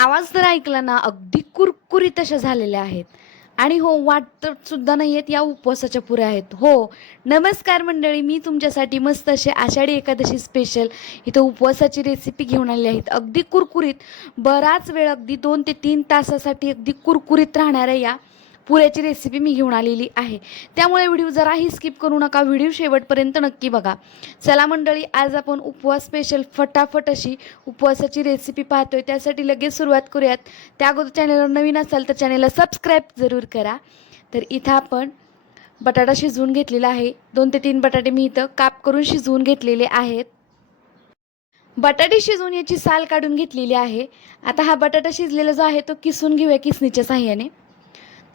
आवाज तर ऐकला ना अगदी कुरकुरीत अशा झालेल्या आहेत आणि हो वाटत सुद्धा नाही आहेत या उपवासाच्या पुऱ्या आहेत हो नमस्कार मंडळी मी तुमच्यासाठी मस्त असे आषाढी एकादशी स्पेशल इथं उपवासाची रेसिपी घेऊन आली आहेत अगदी कुरकुरीत बराच वेळ अगदी दोन ते तीन तासासाठी अगदी कुरकुरीत राहणार आहे या पुऱ्याची रेसिपी मी घेऊन आलेली आहे त्यामुळे व्हिडिओ जराही स्किप करू नका व्हिडिओ शेवटपर्यंत नक्की बघा चला मंडळी आज आपण उपवास स्पेशल फटाफट अशी उपवासाची रेसिपी पाहतोय त्यासाठी लगेच सुरुवात करूयात त्या अगोदर चॅनलवर नवीन असाल तर चॅनलला सबस्क्राईब जरूर करा तर इथं आपण बटाटा शिजवून घेतलेला आहे दोन ते तीन बटाटे मी इथं काप करून शिजवून घेतलेले आहेत बटाटे शिजवून याची साल काढून घेतलेली आहे आता हा बटाटा शिजलेला जो आहे तो किसून घेऊया किसणीच्या साह्याने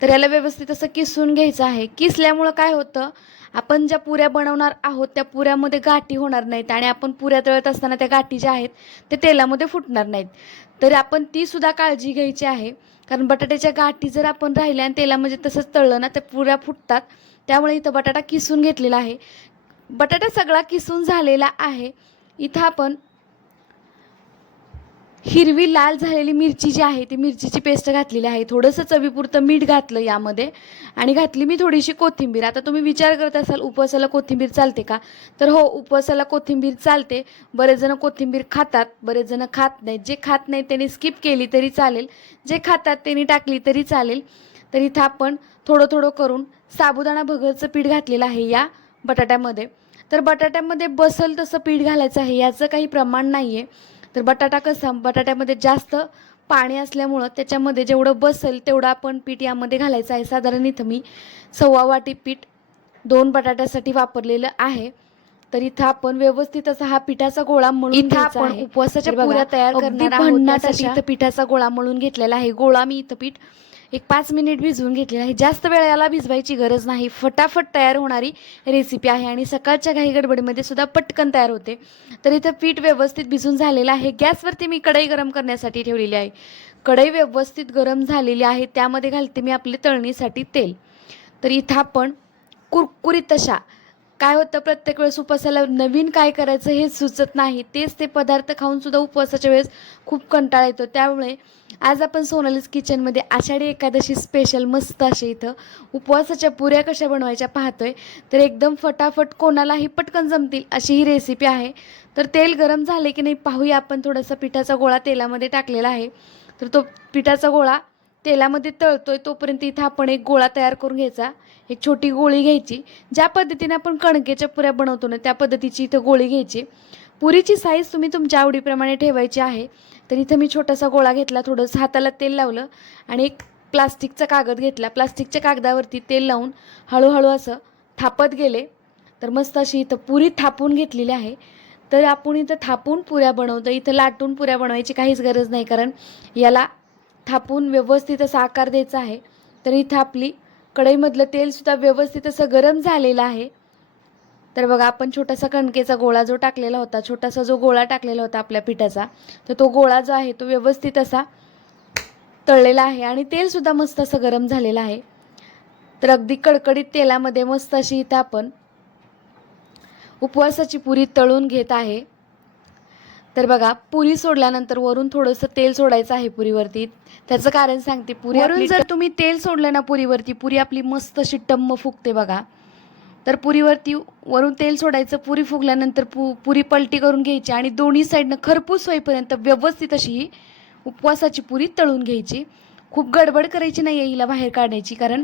तर याला व्यवस्थित असं किसून घ्यायचं आहे किसल्यामुळं काय होतं आपण ज्या पुऱ्या बनवणार आहोत त्या पुऱ्यामध्ये गाठी होणार नाहीत आणि आपण पुऱ्या तळत असताना त्या गाठी ज्या आहेत ते तेलामध्ये फुटणार नाहीत तर आपण तीसुद्धा काळजी घ्यायची आहे कारण बटाट्याच्या गाठी जर आपण राहिल्या आणि तेलामध्ये तसंच तळलं ना त्या पुऱ्या फुटतात त्यामुळे इथं बटाटा किसून घेतलेला आहे बटाटा सगळा किसून झालेला आहे इथं आपण हिरवी लाल झालेली मिरची जी आहे ती मिरचीची पेस्ट घातलेली आहे थोडंसं चवीपुरतं मीठ घातलं यामध्ये आणि घातली मी थोडीशी कोथिंबीर आता तुम्ही विचार करत असाल उपवासाला कोथिंबीर चालते का तर हो उपवासाला कोथिंबीर चालते बरेच जण कोथिंबीर खातात बरेच जण खात नाहीत जे खात नाहीत त्यांनी स्किप केली तरी चालेल जे खातात त्यांनी टाकली तरी चालेल तर इथं आपण थोडं थोडं करून साबुदाणा भगरचं पीठ घातलेलं आहे या बटाट्यामध्ये तर बटाट्यामध्ये बसल तसं पीठ घालायचं आहे याचं काही प्रमाण नाही आहे तर बटाटा कसा बटाट्यामध्ये जास्त पाणी असल्यामुळं त्याच्यामध्ये जेवढं बसेल तेवढं आपण पीठ यामध्ये घालायचं आहे साधारण इथं मी सव्वा वाटी पीठ दोन बटाट्यासाठी वापरलेलं आहे तर इथं आपण व्यवस्थित असा हा पिठाचा गोळा म्हणून आपण उपवासाच्या तयार करणार आहोत पिठाचा गोळा म्हणून घेतलेला आहे गोळा मी इथं पीठ एक पाच मिनिट भिजवून घेतलेलं आहे जास्त वेळ याला भिजवायची गरज नाही फटाफट तयार होणारी रेसिपी आहे आणि सकाळच्या घाई गडबडीमध्ये सुद्धा पटकन तयार होते तर इथं पीठ व्यवस्थित भिजून झालेलं आहे गॅसवरती मी कढई गरम करण्यासाठी ठेवलेली आहे कढई व्यवस्थित गरम झालेली आहे त्यामध्ये घालते मी आपले तळणीसाठी तेल तर इथं आपण कुरकुरीत अशा काय होतं प्रत्येक वेळेस उपवासाला नवीन काय करायचं हे सुचत नाही तेच ते पदार्थ खाऊनसुद्धा उपवासाच्या वेळेस खूप कंटाळा येतो त्यामुळे आज आपण सोनालीस किचनमध्ये आषाढी एकादशी स्पेशल मस्त असे इथं उपवासाच्या पुऱ्या कशा बनवायच्या पाहतोय तर एकदम फटाफट कोणालाही पटकन जमतील अशी ही रेसिपी आहे तर तेल गरम झाले की नाही पाहूया आपण थोडासा पिठाचा गोळा तेलामध्ये टाकलेला आहे तर तो पिठाचा गोळा तेलामध्ये तळतोय तोपर्यंत इथं आपण एक गोळा तयार करून घ्यायचा एक छोटी गोळी घ्यायची ज्या पद्धतीने आपण कणकेच्या पुऱ्या बनवतो ना त्या पद्धतीची इथं गोळी घ्यायची पुरीची साईज तुम्ही तुमच्या आवडीप्रमाणे ठेवायची आहे तर इथं मी छोटासा गोळा घेतला थोडंसं हाताला तेल लावलं आणि एक प्लास्टिकचा कागद घेतला प्लास्टिकच्या कागदावरती तेल लावून हळूहळू असं थापत गेले तर मस्त अशी इथं पुरी थापून घेतलेली आहे तर आपण इथं थापून पुऱ्या बनवतो इथं लाटून पुऱ्या बनवायची काहीच गरज नाही कारण याला थापून व्यवस्थित असा आकार द्यायचा आहे तर इथं आपली कढईमधलं तेलसुद्धा व्यवस्थित असं गरम झालेलं आहे तर बघा आपण छोटासा कणकेचा गोळा जो टाकलेला होता छोटासा जो गोळा टाकलेला होता आपल्या पिठाचा तर तो गोळा जो आहे तो व्यवस्थित असा तळलेला आहे आणि तेलसुद्धा मस्त असं गरम झालेलं आहे तर अगदी कडकडीत तेलामध्ये मस्त अशी इथं आपण उपवासाची पुरी तळून घेत आहे तर बघा पुरी सोडल्यानंतर वरून थोडंसं तेल सोडायचं आहे पुरीवरती त्याचं कारण सांगते पुरी वरून जर तुम्ही तेल सोडलं ना पुरीवरती पुरी आपली मस्त अशी टम्म फुगते बघा तर पुरीवरती वरून तेल सोडायचं पुरी फुगल्यानंतर पु पुरी पलटी करून घ्यायची आणि दोन्ही साईडनं खरपूस होईपर्यंत व्यवस्थित अशी उपवासाची पुरी तळून घ्यायची खूप गडबड करायची नाही आहे हिला बाहेर काढायची कारण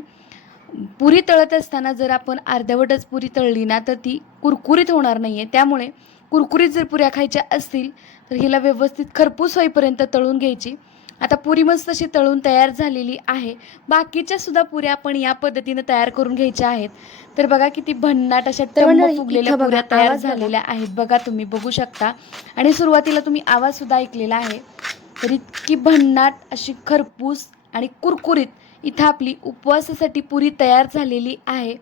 पुरी तळत असताना जर आपण अर्ध्यावटच पुरी तळली ना तर ती कुरकुरीत होणार नाही आहे त्यामुळे कुरकुरीत जर पुऱ्या खायच्या असतील तर हिला व्यवस्थित खरपूस होईपर्यंत तळून घ्यायची आता पुरी मस्त अशी तळून तयार झालेली आहे बाकीच्या सुद्धा पुऱ्या आपण या पद्धतीनं तयार करून घ्यायच्या आहेत तर बघा किती भन्नाट अशा फुगलेल्या पुऱ्या तयार झालेल्या आहेत बघा तुम्ही बघू शकता आणि सुरुवातीला तुम्ही आवाज सुद्धा ऐकलेला आहे तर इतकी भन्नाट अशी खरपूस आणि कुरकुरीत इथं आपली उपवासासाठी पुरी तयार झालेली आहे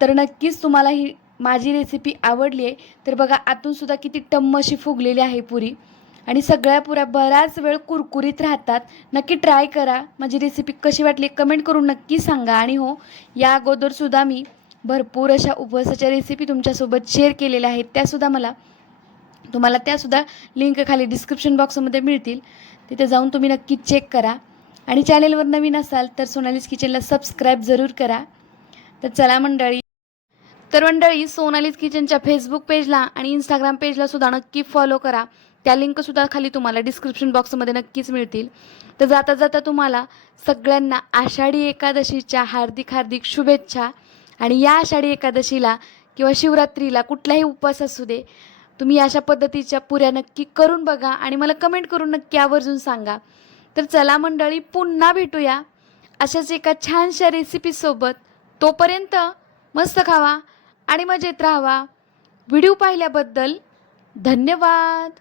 तर नक्कीच तुम्हाला ही माझी रेसिपी आवडली आहे तर बघा आतूनसुद्धा किती टम्म अशी फुगलेली आहे पुरी आणि सगळ्या पुऱ्या बराच वेळ कुरकुरीत राहतात नक्की ट्राय करा माझी रेसिपी कशी वाटली कमेंट करून नक्की सांगा आणि हो या अगोदरसुद्धा मी भरपूर अशा उपवासाच्या रेसिपी तुमच्यासोबत शेअर केलेल्या आहेत त्यासुद्धा मला तुम्हाला त्यासुद्धा लिंक खाली डिस्क्रिप्शन बॉक्समध्ये मिळतील तिथे जाऊन तुम्ही नक्की चेक करा आणि चॅनेलवर नवीन असाल तर सोनालीस किचनला सबस्क्राईब जरूर करा तर चला मंडळी तर मंडळी सोनालीज किचनच्या फेसबुक पेजला आणि इंस्टाग्राम पेजला सुद्धा नक्की फॉलो करा त्या लिंकसुद्धा खाली तुम्हाला डिस्क्रिप्शन बॉक्समध्ये नक्कीच मिळतील तर जाता जाता तुम्हाला सगळ्यांना आषाढी एकादशीच्या हार्दिक हार्दिक शुभेच्छा आणि या आषाढी एकादशीला किंवा शिवरात्रीला कुठलाही उपवास असू दे तुम्ही अशा पद्धतीच्या पुऱ्या नक्की करून बघा आणि मला कमेंट करून नक्की आवर्जून सांगा तर चला मंडळी पुन्हा भेटूया अशाच एका छानशा रेसिपीसोबत तोपर्यंत मस्त खावा आणि मजेत राहावा व्हिडिओ पाहिल्याबद्दल धन्यवाद